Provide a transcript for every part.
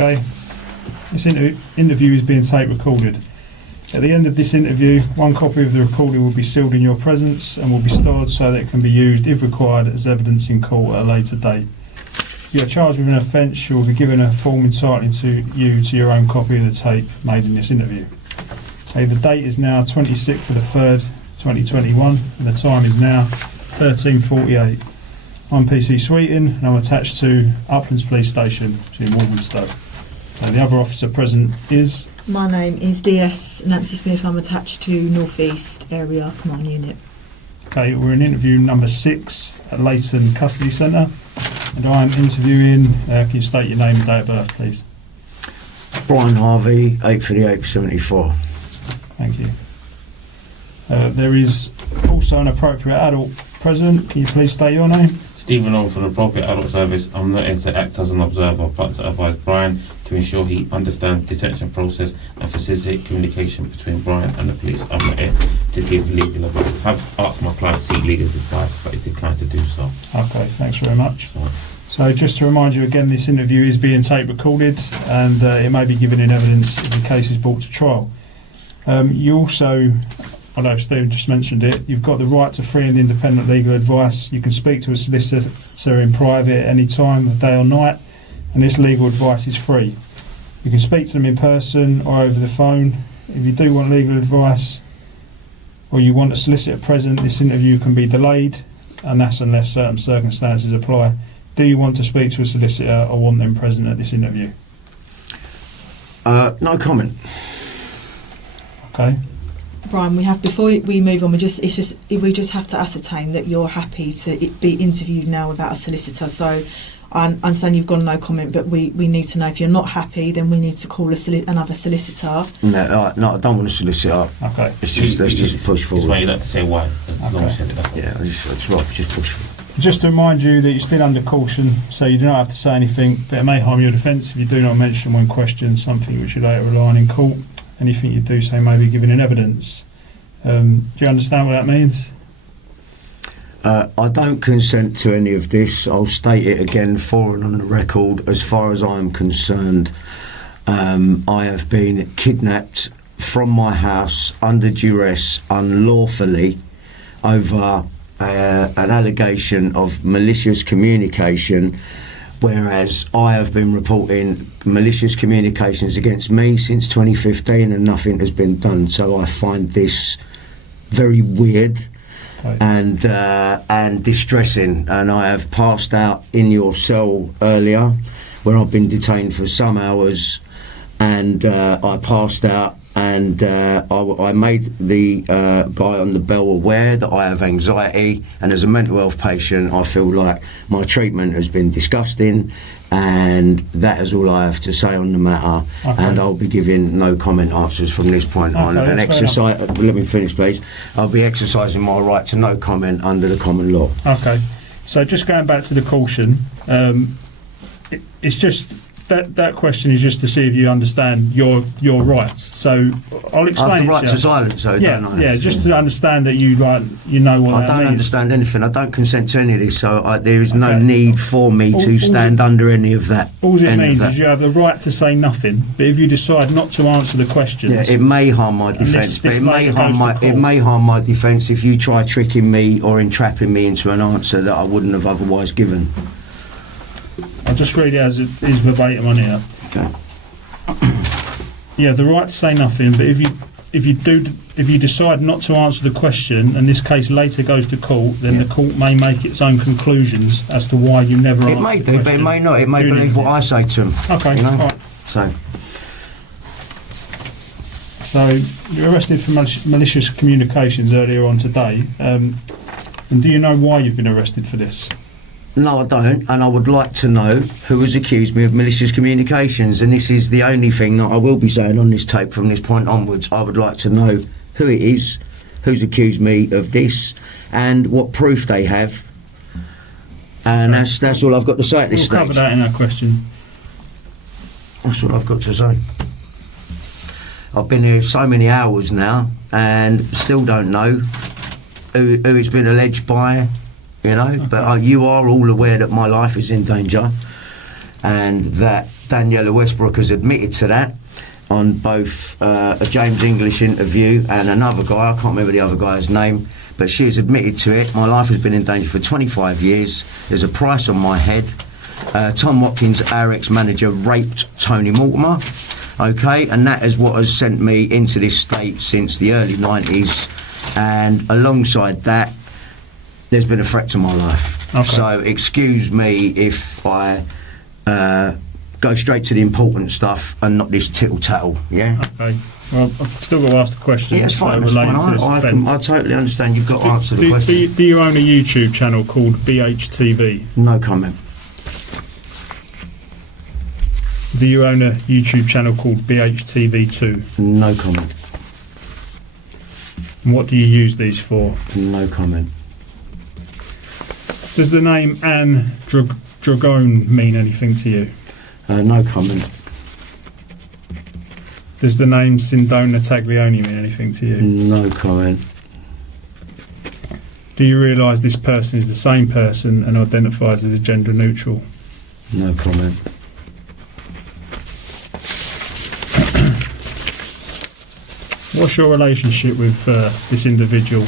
Okay. This interview is being tape recorded. At the end of this interview, one copy of the recording will be sealed in your presence and will be stored so that it can be used, if required, as evidence in court at a later date. If you are charged with an offence, you will be given a form entitling you to your own copy of the tape made in this interview. Okay, the date is now 26th of the 3rd, 2021, and the time is now 13:48. I'm PC Sweeting, and I'm attached to Uplands Police Station in Walthamstow. The other officer present is... My name is DS Nancy Smith. I'm attached to North East Area Command Unit. Okay, we're in interview number 6 at Leighton Custody Centre, and I'm interviewing... can you state your name and date of birth, please? Brian Harvey, 8/8/74. Thank you. There is also an appropriate adult present. Can you please state your name? Stephen Orr from the Appropriate Adult Service. I'm not in to act as an observer, but to advise Brian to ensure he understands the detention process and facilitate communication between Brian and the police. I'm not here to give legal advice. I have asked my client to seek legal advice, but he's declined to do so. Okay, thanks very much. So just to remind you again, this interview is being tape recorded, and it may be given in evidence if the case is brought to trial. You also... although Stephen just mentioned it, you've got the right to free and independent legal advice. You can speak to a solicitor in private at any time, day or night, and this legal advice is free. You can speak to them in person or over the phone. If you do want legal advice or you want a solicitor present, this interview can be delayed, and that's unless certain circumstances apply. Do you want to speak to a solicitor or want them present at this interview? No comment. Okay. Brian, before we move on, we just have to ascertain that you're happy to be interviewed now without a solicitor. So I understand you've gone no comment, but we need to know if you're not happy, then we need to call another solicitor. No, I don't want a solicitor. Okay. Let's just push forward. That's why you'd like to say why. Okay. Yeah, just push forward. Just to remind you that you're still under caution, so you do not have to say anything, but it may harm your defence if you do not mention when questioned something which you later rely on in court. Anything you do say may be given in evidence. Do you understand what that means? I don't consent to any of this. I'll state it again for and on the record. As far as I'm concerned, I have been kidnapped from my house under duress unlawfully over an allegation of malicious communication, whereas I have been reporting malicious communications against me since 2015 and nothing has been done. So I find this very weird and distressing, and I have passed out in your cell earlier where I've been detained for some hours, and I passed out, and I made the guy on the bell aware that I have anxiety, and as a mental health patient I feel like my treatment has been disgusting, and that is all I have to say on the matter. Okay. And I'll be giving no comment answers from this point on. And let me finish please. I'll be exercising my right to no comment under the common law. Okay, so just going back to the caution, it's just that question is just to see if you understand your rights. So I'll explain. I have the right to silence, so yeah, don't I? Yeah, just to understand that you know what I that don't means. understand anything. I don't consent to any of this, so there is no need for me to stand under any of that. All it means is you have the right to say nothing, but if you decide not to answer the questions, yeah, it may harm my defence, but it may harm my defence if you try tricking me or entrapping me into an answer that I wouldn't have otherwise given. I'll just read it as it is verbatim on here. Okay. You have the right to say nothing, but if you decide not to answer the question, and this case later goes to court, then the court may make its own conclusions as to why you never answered the question. It may do, but it may not. It may believe what I say to them. Okay, you know? all right. So you're arrested for malicious communications earlier on today. And do you know why you've been arrested for this? No, I don't, and I would like to know who has accused me of malicious communications, and this is the only thing that I will be saying on this tape from this point onwards. I would like to know who it is, who's accused me of this, and what proof they have, and that's all I've got to say at this stage. We'll cover that in our question. That's all I've got to say. I've been here so many hours now, and still don't know who it's been alleged by. You know, okay. But you are all aware that my life is in danger, and that Daniela Westbrook has admitted to that on both a James English interview and another guy, I can't remember the other guy's name, but she has admitted to it. My life has been in danger for 25 years. There's a price on my head. Tom Watkins, our ex-manager, raped Tony Mortimer, okay, and that is what has sent me into this state since the early 90s, and alongside that, there's been a threat to my life. Okay. So excuse me if I go straight to the important stuff and not this tittle-tattle, yeah? Okay. Well, I've still got to ask the question. Yeah, it's fine. It's relating fine. to this I offence. totally understand. You've got to answer the question. Do you own a YouTube channel called BHTV? No comment. Do you own a YouTube channel called BHTV2? No comment. And what do you use these for? No comment. Does the name Anne Dragone mean anything to you? No comment. Does the name Sindona Taglioni mean anything to you? No comment. Do you realise this person is the same person and identifies as a gender neutral? No comment. What's your relationship with this individual,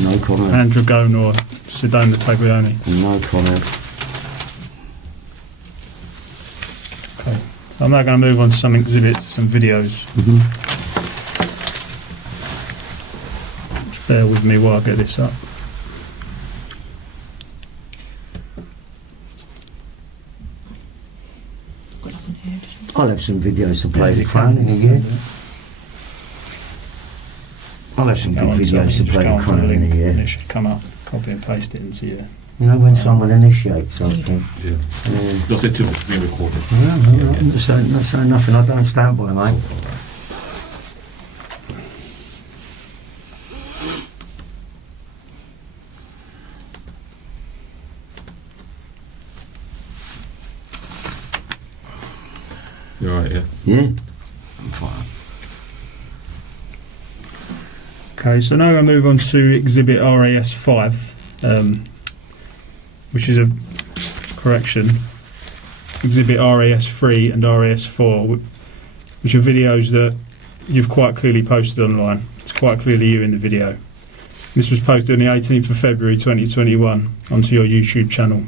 No comment. Anne Dragone or Sindona Taglioni? No comment. Okay. So I'm now going to move on to some exhibits, some videos. Just bear with me while I get this up. Got nothing here. I'll have some videos to play the Crown in a year. I'll have some good videos to play the Crown in a and year. it should come up. Copy and paste it into your... You know when someone initiates something. Yeah. Yeah. That's it too. Being recorded. I'm not saying nothing I don't stand by, mate. You're right, yeah. Yeah? I'm fine. Okay, so now I'm going to move on to Exhibit RAS5, which is a correction. Exhibit RAS3 and RAS4, which are videos that you've quite clearly posted online. It's quite clearly you in the video. This was posted on the 18th of February 2021 onto your YouTube channel.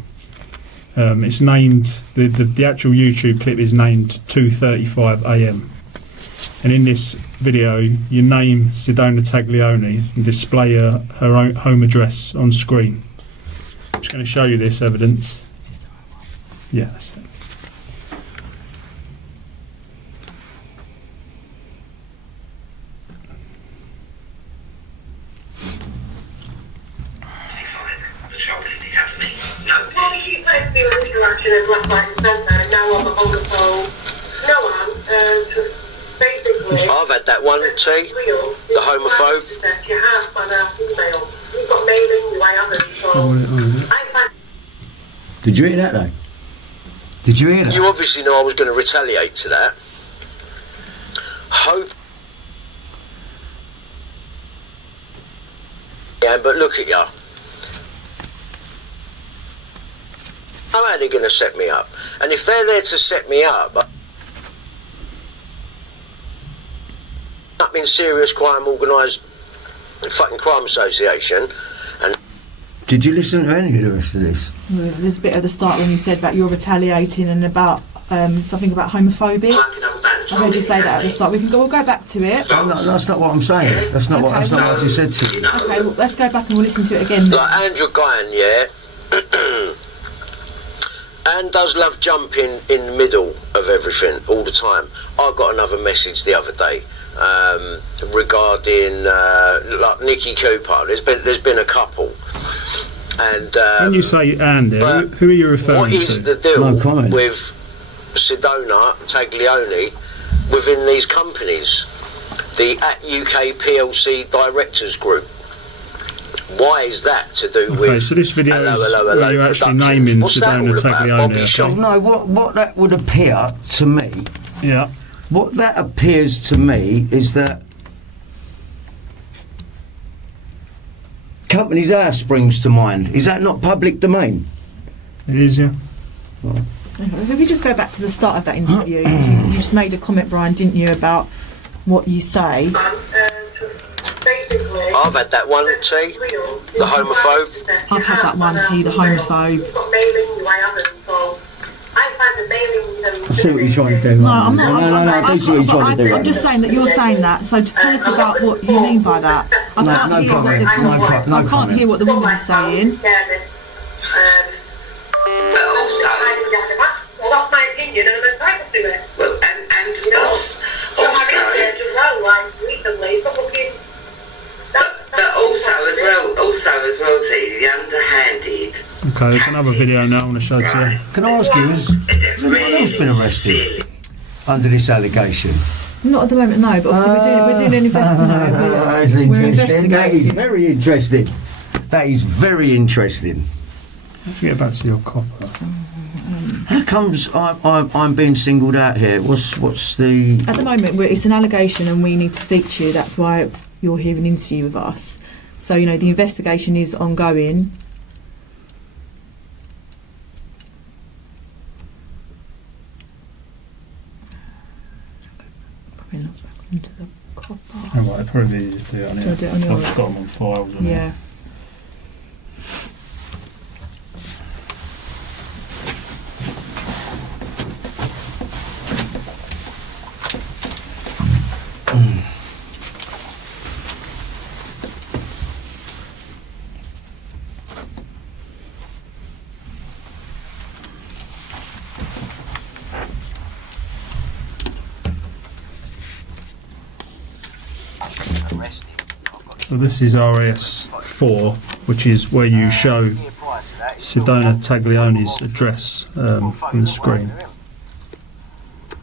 It's named, the actual YouTube clip is named 2:35 AM. And in this video, you name Sindona Taglioni and display her own home address on screen. I'm just going to show you this evidence. Yeah, that's it. I've had that one, T, the homophobe. Did you hear that though? Did you hear that? You obviously know I was going to retaliate to that. Hope. Yeah, but look at ya. How are they going to set me up? And if they're there to set me up in serious crime, organised fucking crime association. And did you listen to any of the rest of this? There's a bit at the start when you said about you're retaliating and about something about homophobia. I heard you say that at the start. We'll go back to it. No, that's not what I'm saying. That's not what I just said to you. Okay, well, let's go back and we'll listen to it again. Like Andrew Guyan, yeah. Anne does love jumping in the middle of everything all the time. I got another message the other day regarding like Nicky Cooper. There's been a couple, and When you say Anne there, who are you referring what to? is the deal with Sindona Taglioni within these companies, the UK PLC Directors Group? Why is that to do with... Okay, so this video is where you're actually naming Sindona Taglioni, okay? No, what that would appear to me... Yeah. What that appears to me is that Companies House springs to mind. Is that not public domain? It is, yeah. Right. If we just go back to the start of that interview, you just made a comment, Brian, didn't you, about what you say? I've had that one, T, the homophobe. I've had that one, T, the homophobe. I see what you're trying to do. No, I'm not. No, I do see what you're trying to do. I'm just saying that you're saying that. So just tell us about what you mean by that. I can't no hear comment. what the woman No I can't comment. hear what the woman is saying. But also, Well, that's my opinion, and I'm entitled to it. well, and also, But as well, T, the underhanded. Okay, there's another video now I want to show to you. Can I ask you, has anyone else been arrested under this allegation? Not at the moment, no. But obviously we're doing an investigation. We're That is investigating. very interesting. That is very interesting. Let's get back to your copper. How comes I'm being singled out here? What's the... At the moment, it's an allegation, and we need to speak to you. That's why you're here in an interview with us. So the investigation is ongoing. Probably not back into the copper. Oh, right, probably just do it on Do I here. do it on I've yours? got them on files. haven't I? Yeah. So this is RAS 4, which is where you show Sedona Taglioni's address on the screen.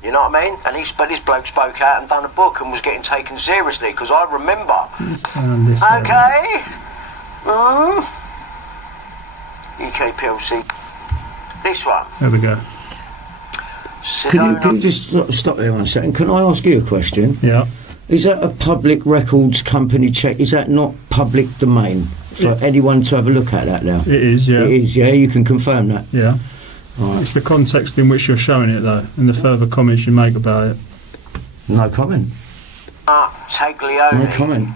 You know what I mean? And this bloke spoke out and done a book and was getting taken seriously, because I remember. Let's go on this area. Okay. UK PLC. This one. There we go. Can you just stop there 1 second? Can I ask you a question? Yeah. Is that a public records company check? Is that not public domain for anyone to have a look at that now? It is, yeah. It is, yeah? You can confirm that? Yeah. Right. It's the context in which you're showing it, though, and the further comments you make about it. No comment. Taglioni. No comment.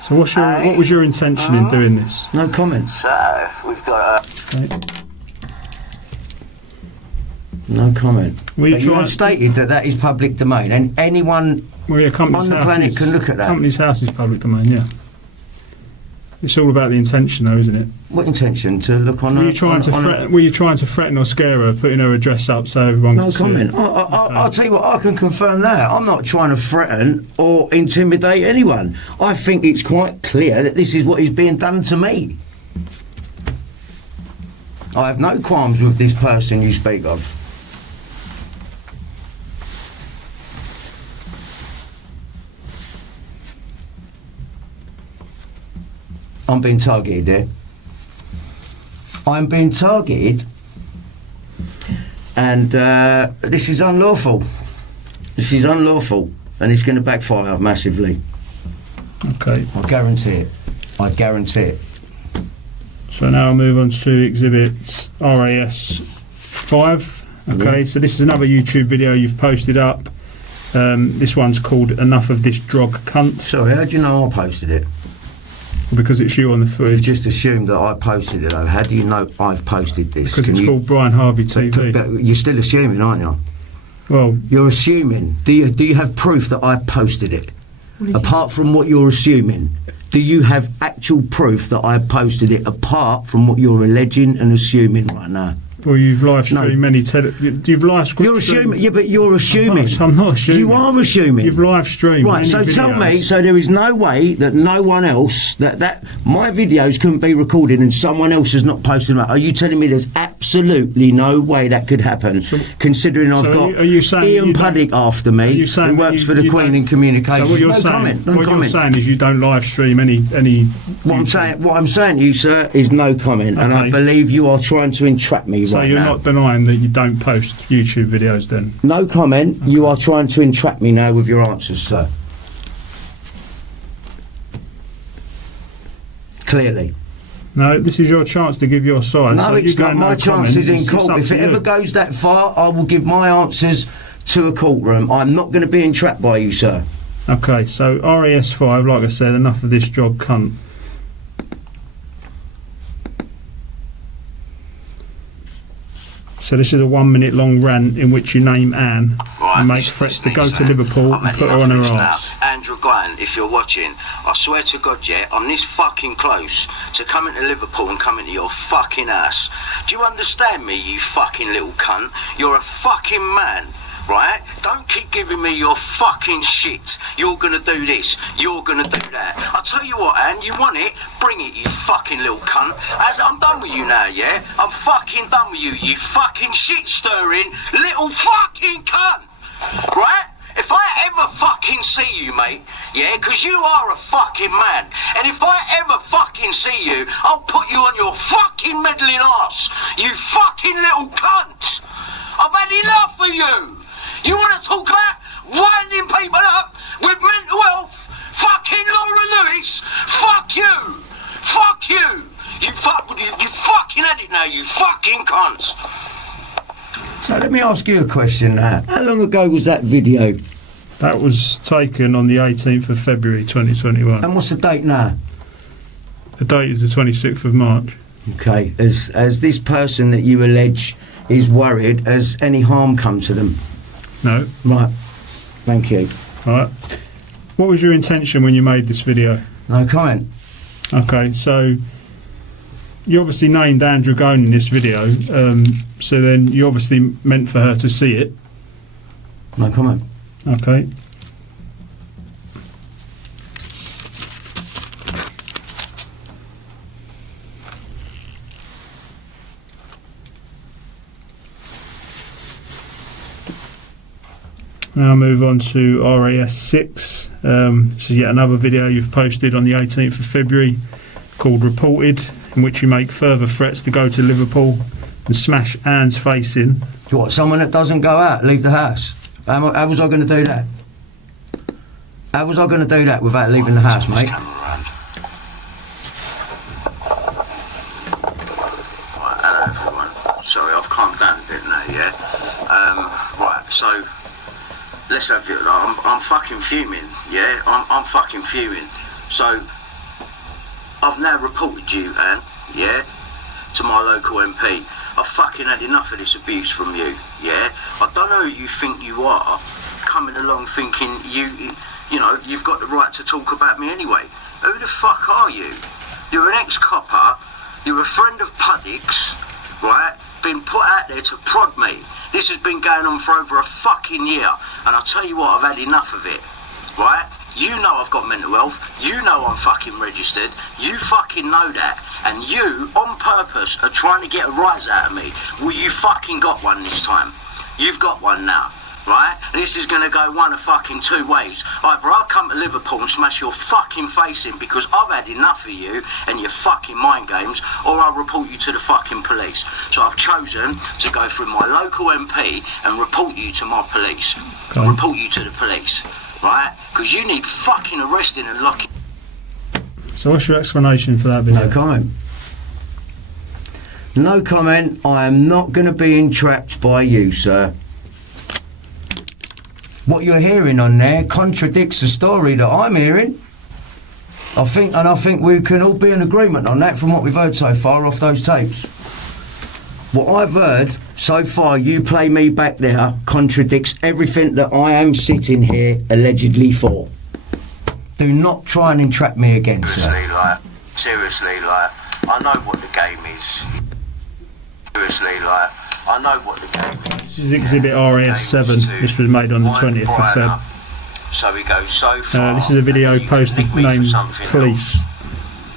So what was your intention in doing this? No comment. So, we've got Okay. no comment. Well, you But you try- have stated that is public domain, and anyone Well, yeah, company's on the house planet is, can look at that. Company's house is public domain, yeah. It's all about the intention, though, isn't it? What intention to look on? Were you trying to threaten or scare her, putting her address up so everyone No could see comment. it? I'll tell you what, I can confirm that. I'm not trying to threaten or intimidate anyone. I think it's quite clear that this is what is being done to me. I have no qualms with this person you speak of. I'm being targeted here. I'm being targeted, and this is unlawful. This is unlawful, and it's going to backfire massively. Okay. I guarantee it. I guarantee it. So now I'll move on to exhibit RAS 5. Okay, so this is another YouTube video you've posted up. This one's called Enough of This Drog Cunt, Sorry, how do you know I posted it? because it's you on the You've footage. just assumed that I posted it, though. How do you know I've posted this? Because Can it's you- called Brian Harvey TV. But you're still assuming, aren't you? Well, You're assuming. Do you have proof that I posted it? Apart from what you're assuming, do you have actual proof that I posted it? Apart from what you're alleging and assuming right now, you've live streamed many you've live streamed. you're assuming. Yeah, but you're assuming. I'm not assuming. You are assuming. You've live streamed. Right, many so tell videos. me, so there is no way that no one else, that my videos couldn't be recorded and someone else has not posted them out. Are you telling me there's absolutely no way that could happen, considering I've got are you saying that Ian you don't- Puddick after Are me, you saying who that works you- for the you Queen don't- in Communications? So what you're no saying, comment, no what comment. you're saying is you don't live stream any. What I'm saying to you, sir, is no comment, and I Okay. believe you are trying to entrap me So right you're now. not denying that you don't post YouTube videos, then? No comment. You are trying to entrap me now with your answers, sir. Clearly. No, this is your chance to give your side. No, so you it's go not. no My chance is in it's court. up If to it you. ever goes that far, I will give my answers to a courtroom. I'm not going to be entrapped by you, sir. Okay, so RES5, like I said, enough of this job, cunt. So this is a 1 minute long rant in which you name Anne and make threats to go to Liverpool and put her on her arse. Andrew Grant, if you're watching, I swear to God, yeah, I'm this fucking close to coming to Liverpool and coming to your fucking ass. Do you understand me, you fucking little cunt? You're a fucking man. Right? Don't keep giving me your fucking shit. You're gonna do this, you're gonna do that. I'll tell you what, Anne, you want it? Bring it, you fucking little cunt. As I'm done with you now, yeah? I'm fucking done with you, you fucking shit-stirring little fucking cunt. Right? If I ever fucking see you, mate, yeah, 'cause you are a fucking man, and if I ever fucking see you, I'll put you on your fucking meddling arse, you fucking little cunt. I've had enough of you. You want to talk about winding people up with mental health? Fucking Laura Lewis. Fuck you. Fuck you. You fucking had it now, you fucking cunts. So let me ask you a question now. How long ago was that video? That was taken on the 18th of February 2021. And what's the date now? The date is the 26th of March. Okay, as this person that you allege is worried, has any harm come to them? No. Right, thank you. Alright. What was your intention when you made this video? No comment. Okay, so you obviously named Andrew Gone in this video, so then you obviously meant for her to see it. No comment. Okay. Now move on to RAS6. So yet another video you've posted on the 18th of February called Reported, in which you make further threats to go to Liverpool and smash Anne's face in. What, someone that doesn't go out, leave the house? How was I going to do that? How was I going to do that without leaving the house, mate? Right, hello everyone. Sorry, I've calmed down a bit now, yeah? Right, so let's have it. I'm fucking fuming, yeah? I'm fucking fuming. So I've now reported you, Anne, yeah, to my local MP. I've fucking had enough of this abuse from you, yeah? I don't know who you think you are, coming along thinking you know, you've got the right to talk about me anyway. Who the fuck are you? You're an ex-copper, you're a friend of Puddick's, right? Been put out there to prod me. This has been going on for over a fucking year, and I'll tell you what, I've had enough of it, right? You know I've got mental health, you know I'm fucking registered, you fucking know that, and you, on purpose, are trying to get a rise out of me. Well, you fucking got one this time. You've got one now, right? This is gonna go one of fucking two ways. Either I'll come to Liverpool and smash your fucking face in because I've had enough of you and your fucking mind games, or I'll report you to the fucking police. So I've chosen to go through my local MP and report you to my police. Okay. Report you to the police, right? Because you need fucking arresting and locking. So what's your explanation for that video? No comment. No comment. I am not going to be entrapped by you, sir. What you're hearing on there contradicts the story that I'm hearing. I think we can all be in agreement on that from what we've heard so far off those tapes. What I've heard so far, you play me back there, contradicts everything that I am sitting here allegedly for. Do not try and entrap me again, sir. Seriously, I know what the game is. Seriously, I know what the game is. This is Exhibit RAS7. This was made on the 20th of Feb. So we go so far. This is a video posted named Police.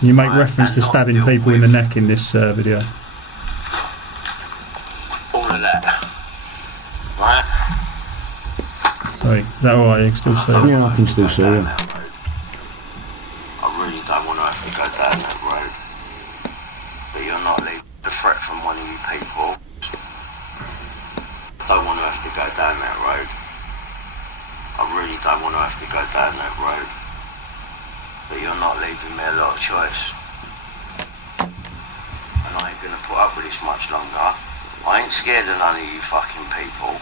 You make reference to stabbing people in the neck in this video. All of that. Right? Sorry, is that alright? You can still see it? Yeah, I can still see it. I really don't want to have to go down that road. But you're not leaving a threat from one of you people. Don't want to have to go down that road. I really don't want to have to go down that road. But you're not leaving me a lot of choice. I ain't gonna put up with this much longer. I ain't scared of none of you fucking people.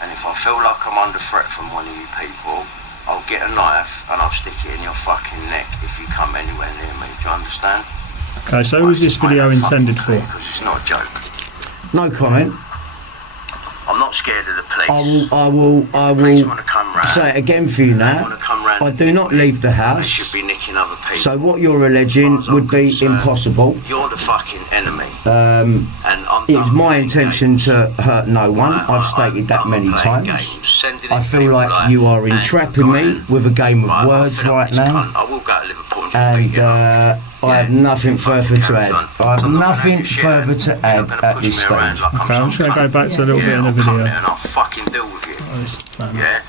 And if I feel like I'm under threat from one of you people, I'll get a knife and I'll stick it in your fucking neck if you come anywhere near me. Do you understand? Okay, so who was this video intended for? Because it's not a joke. No comment. I'm not scared of the police. I will Police want to come round. say it again for you They now. want to come round I and do nick not me. leave the They house. should be nicking other people. So what you're alleging As far as would I'm be concerned, impossible. You're the fucking enemy. And I'm It was done my playing intention games. to hurt no one. Right, I've stated that I'm many done playing times. games. Sending I in feel people like you are Andrew entrapping me Ryan. with a game of Right, I'm words fed up right with this now. cunt. I will go to Liverpool and just And beat it up. I have Yeah, nothing you further fucking to carry add. on. I have I'm not gonna nothing have your shit, further and to you're add gonna at push this me around stage. like I'm Okay, I'm some just going to cunt. go back to a little bit Yeah, in the I'll come video. there and I'll fucking deal with you. Oh, this man. Yeah?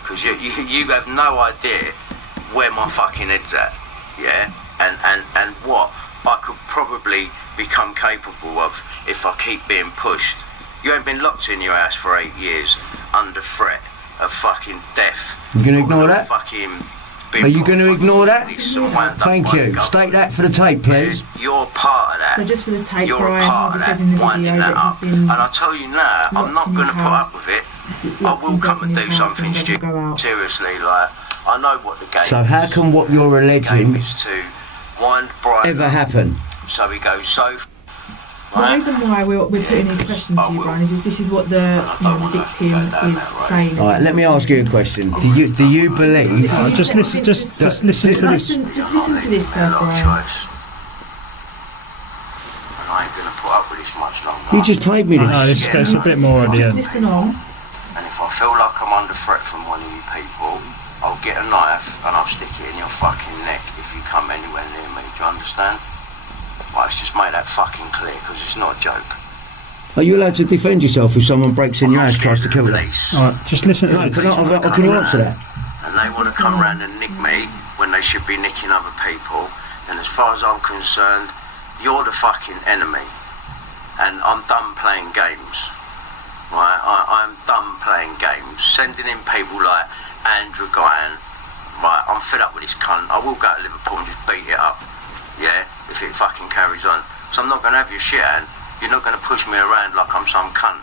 Because you have no idea where my fucking head's at. Yeah? And what I could probably become capable of if I keep being pushed. You ain't been locked in your house for 8 years under threat of fucking death. You gonna ignore that? Fucking Are you going to ignore that? Thank Thank you. State that for the tape, please. You're part of that. So just for the tape, You're Brian a part Harvey of says that, in the winding video that he's up. been And I tell you now, I'm locked not in going his to put up house, with it. I locked will himself come and in do his house something and doesn't stupid. go out. Seriously, like, I know what the game So how can what you're game alleging is to wind Brian ever up. happen? So he goes The reason why we're putting these questions to you, Brian, is this is what the victim is saying. All right, let me ask you a question. Do you believe? Just listen to this. Just listen to this first, Brian. And I ain't going to put up with this much longer. You just played me No, this. this gets a bit more at the Just end. listen on. And if I feel like I'm under threat from one of you people, I'll get a knife and I'll stick it in your fucking neck if you come anywhere near me. Do you understand? Well, let's just make that fucking clear, because it's not a joke. Are you allowed to defend yourself if someone breaks in your house, tries to kill you? Alright, just listen to No, this. can you answer that? And they want to come round and nick me when they should be nicking other people. And as far as I'm concerned, you're the fucking enemy. And I'm done playing games. Right? I'm done playing games. Sending in people like Andrew Guyan. Right? I'm fed up with this cunt. I will go to Liverpool and just beat it up. Yeah? If it fucking carries on. So I'm not going to have your shit, and you're not going to push me around like I'm some cunt.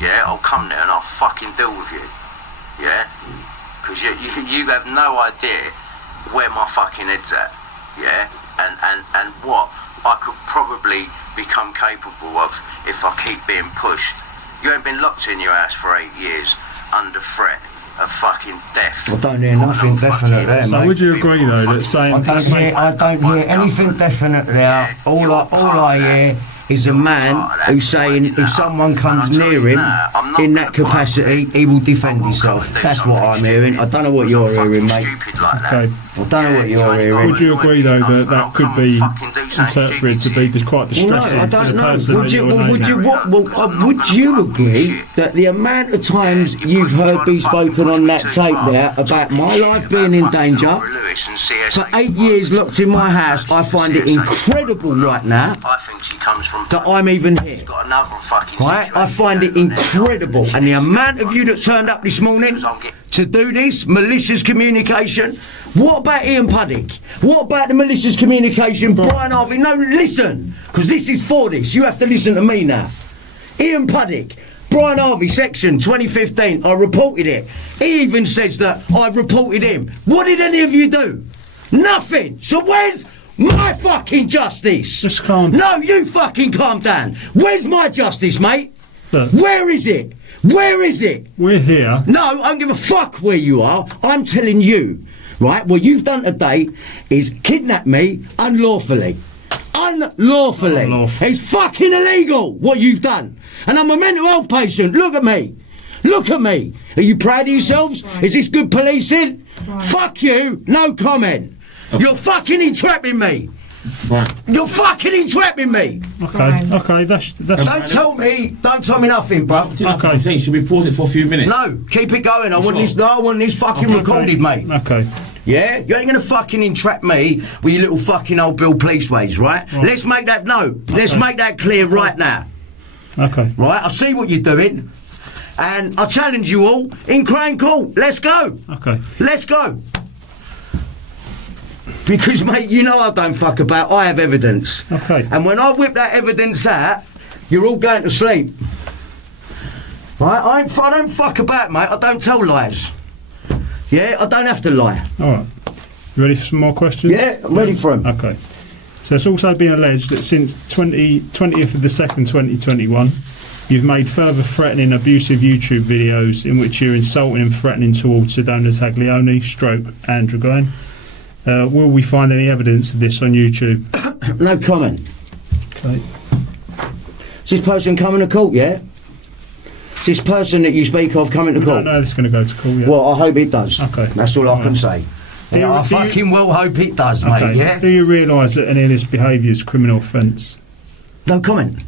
Yeah? I'll come there and I'll fucking deal with you. Yeah? Because you have no idea where my fucking head's at. Yeah? And what I could probably become capable of if I keep being pushed. You ain't been locked in your house for 8 years under threat of fucking death. I don't hear nothing definite there, So mate. would you agree though that saying I don't hear anything definite there. All I hear is a man who's saying if someone comes near him in that capacity, he will defend himself. That's what I'm hearing. I don't know what you're hearing, mate. okay, I don't know what you're hearing. would you agree though that that could be interpreted to be quite distressing I for the don't know. person Would that you, you're would you, naming? would you agree that the amount of times you've heard be spoken on that tape there about my life being in danger for 8 years locked in my house, I find it incredible right now I think she comes from that I'm even here. got another fucking Right? I situation find it going on there. incredible. And the amount of you that turned up this morning to do this malicious communication. What about Ian Puddick? What about the malicious communication? Brian Harvey? No, listen, because this is for this. You have to listen to me now. Ian Puddick, Brian Harvey, section 2015. I reported it. He even says that I reported him. What did any of you do? Nothing. So where's my fucking justice? Just calm. No, you fucking calm down. Where's my justice, mate? Look, Where is it? Where is it? we're here. No, I don't give a fuck where you are. I'm telling you, right? What you've done today is kidnap me unlawfully. Unlawfully. Unlawful. It's fucking illegal what you've done. And I'm a mental health patient. Look at me. Look at me. Are you proud of yourselves? Is this good policing? Fuck you. No comment. You're fucking entrapping me. Right. You're fucking entrapping me. Okay, that's Don't tell me nothing, bruv. I think should we pause it for a few minutes? No, keep it going. I want this. No, I want this fucking recorded, mate. okay. Yeah, you ain't gonna fucking entrap me with your little fucking old Bill Police ways, right? Let's make that let's make that clear right now, Okay. right? I see what you're doing, and I challenge you all in Crane Court. Let's go. Okay. Let's go. Because, mate, you know I don't fuck about. I have evidence. Okay. And when I whip that evidence out, you're all going to sleep. Right? I don't fuck about, mate. I don't tell lies. Yeah, I don't have to lie. All right. You ready for some more questions? Yeah, I'm ready for them. Okay. So it's also been alleged that since 20th of the 2nd, 2021, you've made further threatening, abusive YouTube videos in which you're insulting and threatening towards Sedona Taglioni, stroke Andrew Glenn. Will we find any evidence of this on YouTube? No comment. Okay. Is this person coming to court, yeah? Is this person that you speak of coming to We court? don't know if it's going to go to court yet. Well, I hope it does. Okay. That's all I can Alright. say. Do you- Yeah, I do you- fucking well hope it does, mate, Okay. yeah? Do you realise that any of this behaviour is criminal offence? No comment.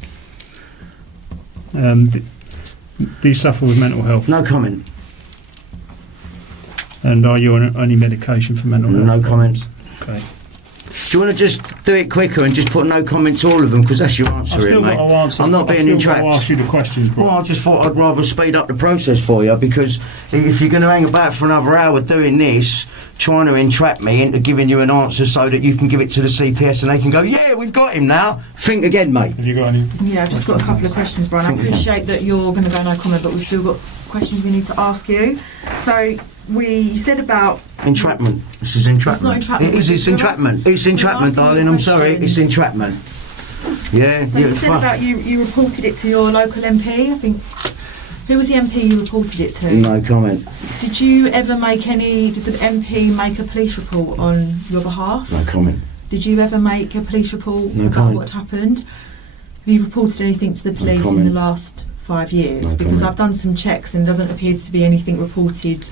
Do you suffer with mental health? No comment. And are you on any medication for mental health? No comments. Okay. Do you want to just do it quicker and just put no comment to all of them? Because that's your answer, I've here, still mate. got to answer. I'm not I've being still got to entrapped. ask you the questions, bro. Well, I just thought I'd rather speed up the process for you, because if you're going to hang about for another hour doing this, trying to entrap me into giving you an answer so that you can give it to the CPS and they can go, yeah, we've got him now. Think again, mate. Have you got any? Yeah, I've just got a couple of questions, Brian. I appreciate that you're going to go no comment, but we've still got questions we need to ask you. So you said about Entrapment. This is entrapment. It's not entrapment. It is, it's We're entrapment. asking- It's entrapment, we're asking you darling. I'm sorry. It's questions. entrapment. Yeah. So yeah, you said fuck. about you reported it to your local MP. I think who was the MP you reported it to? No comment. Did you ever did the MP make a police report on your behalf? No comment. Did you ever make a police report No about comment. what happened? Have you reported anything to the No police in comment. the last 5 years? No Because comment. I've done some checks and it doesn't appear to be anything reported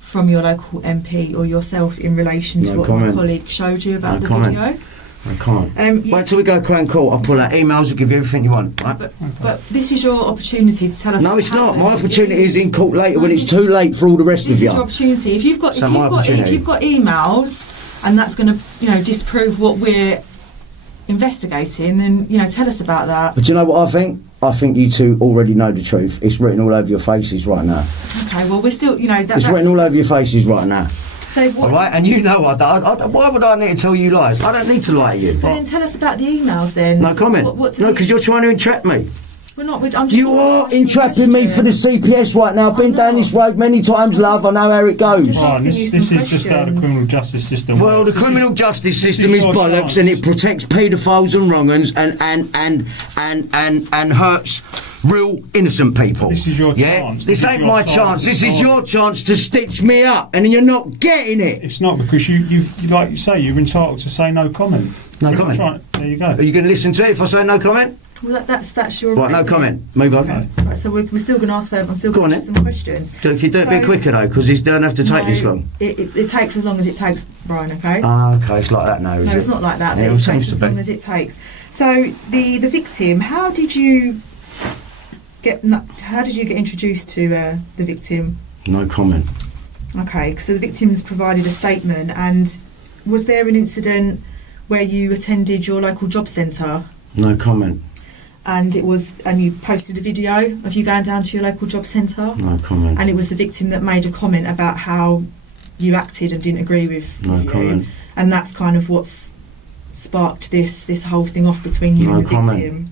from your local MP or yourself in relation to No what comment. my colleague showed you about No the comment. video. I can't. You Wait till we go Crown Court. I'll pull out emails. I'll give you everything you want. Right? But this is your opportunity to tell us. No, what it's not. happened. My opportunity is in court later when No, it's too late for all the rest This of is you. your opportunity. If you've got, So my if opportunity. you've got emails, and that's going to, disprove what we're investigating, then tell us about that. But do you know what I think? I think you two already know the truth. It's written all over your faces right now. Okay. Well, we're still, It's written all over your faces right now. So what? All right, and you know why would I need to tell you lies? I don't need to lie to you. Well, then tell us about the emails then. No So comment. What did No, you- because you're trying to entrap me. we're not. I'm just You trying to are ask you a entrapping me for the question. CPS right now. I've been I'm down not. this road many times, love. I know how it goes. Just Right, asking this you this some is just how the questions. criminal justice system Well, the works. This criminal is- justice this system is your bollocks, chance. and it protects paedophiles and wrong-uns and hurts real innocent people. This is your yeah? chance. This This is ain't your my side chance. of the This is story. your chance to stitch me up, and you're not getting it. It's not, because you've like you say, you're entitled to say no comment. No We're not comment. trying- there you go. Are you going to listen to it if I say no comment? Well, that's your. Right, no isn't it? comment. Move on. Okay. Right, so we're still going to ask for. I'm still Go going on to then. ask some questions. Can you do it a bit So- quicker though, because it don't have to take this No, long. It takes as long as it takes, Brian. Okay. Ah, okay, it's like that now, is No, it? it's not like that. Yeah, But it it seems takes to as be. long as it takes. So the victim, how did you get introduced to the victim? No comment. Okay, so the victim's provided a statement, and was there an incident where you attended your local job centre No comment. and you posted a video of you going down to your local job centre, No comment. and it was the victim that made a comment about how you acted and didn't agree with No you, comment. and that's kind of what's sparked this whole thing off between you No and the comment. victim.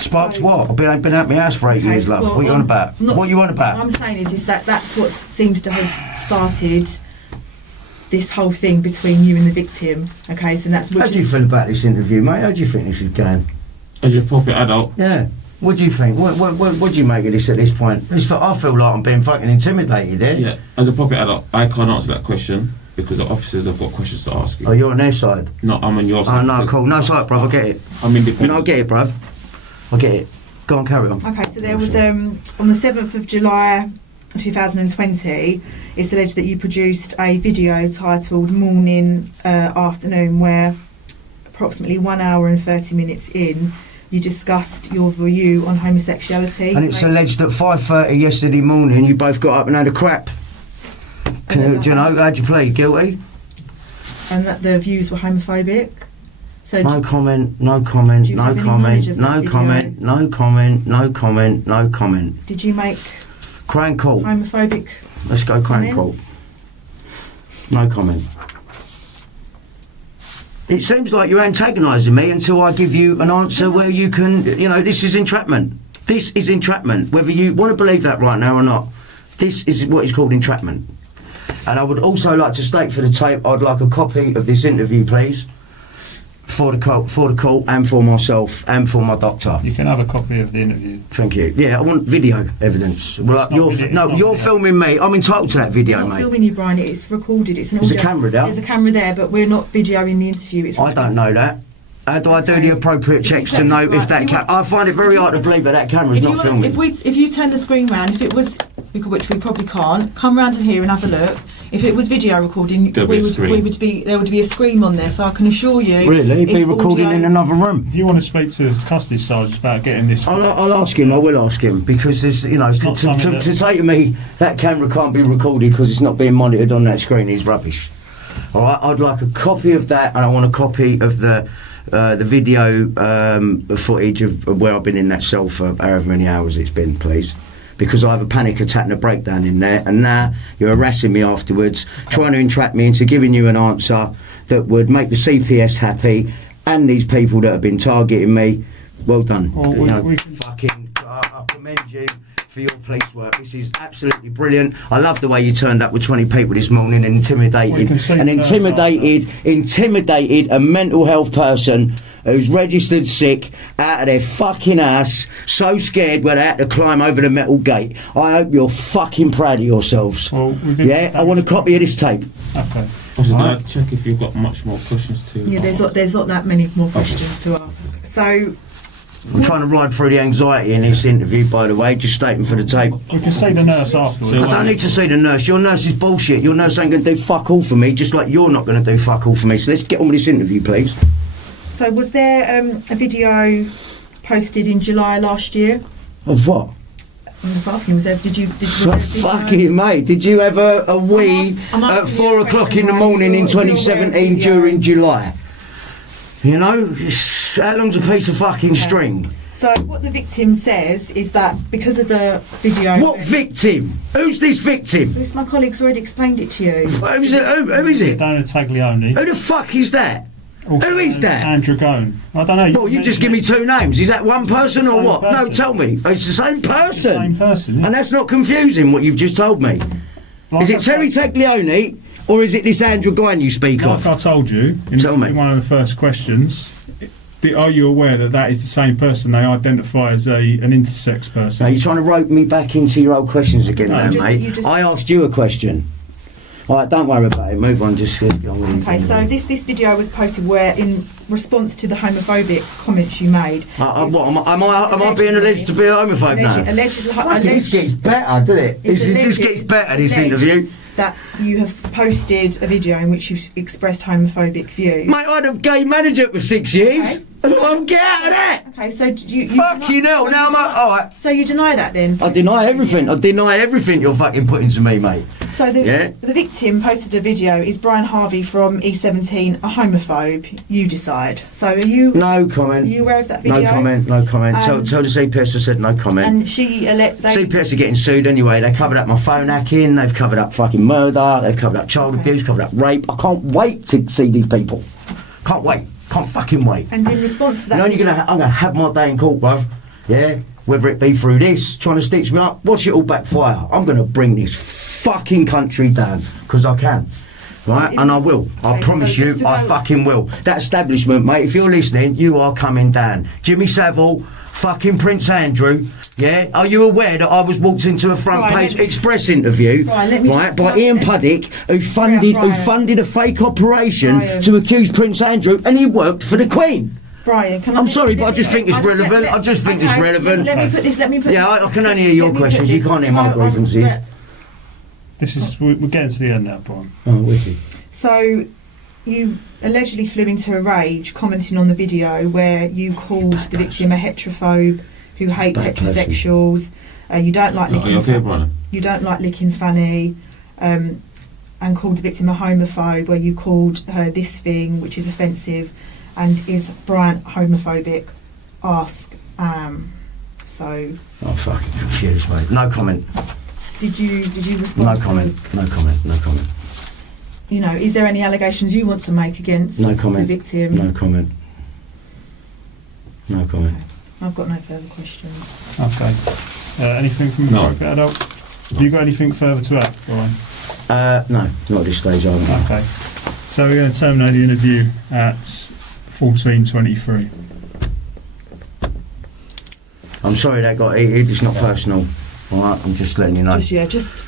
Sparked So- what? I've been out my house for 8 Okay, years, love. well, what you on about? not- What you on about? What I'm saying is that that's what seems to have started this whole thing between you and the victim. Okay, so that's How which do you is, feel about this interview, mate? How do you think this is going? As a proper adult, Yeah. What do you think? What do you make of this at this point? I feel like I'm being fucking intimidated, eh? yeah, as a proper adult, I can't answer that question because the officers have got questions to ask you. Oh, you're on their side? No, I'm on your Oh, side. no, because cool. No, it's alright, bruv, I get it. I'm No, I independent. get it, bruv. I get it. Go on, carry on. okay, so there was on the 7th of July 2020, it's alleged that you produced a video titled Morning Afternoon, where approximately 1 hour and 30 minutes in, you discussed your view on homosexuality. And it's alleged at 5:30 yesterday morning you both got up and had a crap. Do you know, how'd you plead? Guilty? and that the views were homophobic. So No comment, no comment, Do you no have any comment, knowledge of that no video? comment, no comment, no comment, no comment. did you make Crown Court. homophobic Let's go Crown Court. comments? No comment. It seems like you're antagonising me until I give you an answer where you can, this is entrapment. This is entrapment. Whether you want to believe that right now or not, this is what is called entrapment. And I would also like to state for the tape, I'd like a copy of this interview, please, for the court and for myself and for my doctor. You can have a copy of the interview. Thank you. Yeah, I want video evidence. Well, It's not you're video. filming me. I'm entitled to that video, I'm not mate. filming you, Brian. It's recorded. It's an There's a audio. camera there? There's a camera there, but we're not videoing the interview. It's I don't know that. How do I do the appropriate If you checks to take know it if right, that you camera... want- I find it very if you hard to want- believe that that camera's not filming. If you turn the screen round, if it was, which we probably can't, come round here and have a look. If it was video recording, There'll be a screen. there would be a screen on there. So I can assure you, Really? Be it's recording audio. in another room? If you want to speak to the custody sergeant about getting this, I'll ask him. I will ask him because there's, not to something that- say to me that camera can't be recorded because it's not being monitored on that screen is rubbish. All right, I'd like a copy of that, and I want a copy of the video footage of where I've been in that cell for however many hours it's been, please. Because I have a panic attack and a breakdown in there, and now you're harassing me afterwards, trying to entrap me into giving you an answer that would make the CPS happy and these people that have been targeting me. Well done. Well, we can- I commend you for your police work. This is absolutely brilliant. I love the way you turned up with 20 people this morning and Well, you intimidated can see and the nurse intimidated a mental health person who's registered sick out of their fucking ass, so scared where they had to climb over the metal gate. I hope you're fucking proud of yourselves. Well, we've been- Yeah, I want a copy of this tape. Okay. Officer, can I check if you've got much more questions to Yeah, there's not that many more questions to ask. So I'm trying to ride through the anxiety in this interview, by the way, just stating for the tape. We can see the nurse afterwards. So- I don't need to see the nurse. Your nurse is bullshit. Your nurse ain't going to do fuck all for me, just like you're not going to do fuck all for me. So let's get on with this interview, please. So was there a video posted in July last year? Of what? I'm just asking. Was there a video? Fucking mate, did you ever a wee I'm at asking 4 you a o'clock question, in the right? morning in You're aware of 2017 video. during July? You know, how long's a piece of fucking string? So what the victim says is that because of the video. What victim? Who's this victim? Bruce, my colleague's already explained it to you. Who's it? Who is it? Dana Taglioni. Who the fuck is that? Also Who is that? Andrew Gone. I don't know. Well, you just give me two names. Is that one person the or same what? No, person. tell me. It's the same person. Same person. Yeah. And that's not confusing what you've just told me. Like Is I it Terry said- Taglioni or is it this Andrew Guine you speak Like of? I told you in Tell me. one of the first questions, are you aware that that is the same person they identify as an intersex person? Now you're trying to rope me back into your old questions again, No, now, you mate. just- I asked you a question. All right, don't worry about it. Move on. Just Okay, so this video was posted where, in response to the homophobic comments you made. What am I being alleged to be a homophobe now? This gets better, doesn't it? It just gets better. This interview. That you have posted a video in which you've expressed homophobic views. Mate, I had a gay manager for 6 years. Okay. Get out of that! Okay, so you Fucking hell! Now I'm all right. So you deny that then? I deny everything. I deny everything you're fucking putting to me, mate. So the Yeah. the victim posted a video. Is Brian Harvey from E17 a homophobe? You decide. So are you? No comment. Are you aware of that video? No comment. No comment. Tell the CPS I said no comment. And she CPS are getting sued anyway. They covered up my phone hacking. They've covered up fucking murder. They've covered up child abuse. Covered up rape. I can't wait to see these people. Can't wait. Can't fucking wait. And in response to that, You know, I'm gonna have my day in court, bruv. Yeah. Whether it be through this, trying to stitch me up, watch it all backfire. I'm gonna bring this fucking country down because I can. So Right, it and I was- will. I okay, promise so you, just to I go- fucking will. That establishment, mate, if you're listening, you are coming down. Jimmy Savile, fucking Prince Andrew, yeah? Are you aware that I was walked into a front Right, page let me- Express interview, Right, let me right, just- by Ian Puddick, who funded a fake operation Brian. to accuse Prince Andrew, and he worked for the Queen. Brian, can I? I'm sorry, but I just think it's relevant. I just think it's relevant. Let me put this. Yeah, I can only hear your let me put questions. You this can't to hear my grievances. This is we're getting to the end now, Brian. Oh, wicked. So, you allegedly flew into a rage commenting on the video where you called the victim a heterophobe who hates Bad person. heterosexuals. You don't like Are you licking. okay, Brian? You don't like licking Fanny, and called the victim a homophobe, where you called her this thing, which is offensive. And is Brian homophobic? Ask. So, I'm fucking confused, mate. No comment. did you respond? No to- comment. No comment. No comment. you know, is there any allegations you want to make against No comment. the victim? No comment. No comment. I've got no further questions. Okay. Anything from the No. appropriate adult? Have you got anything further to add, Brian? No, not at this stage, I haven't. Okay. So we're going to terminate the interview at 14:23. I'm sorry that got heated. It's not personal. All right, I'm just letting you know. Just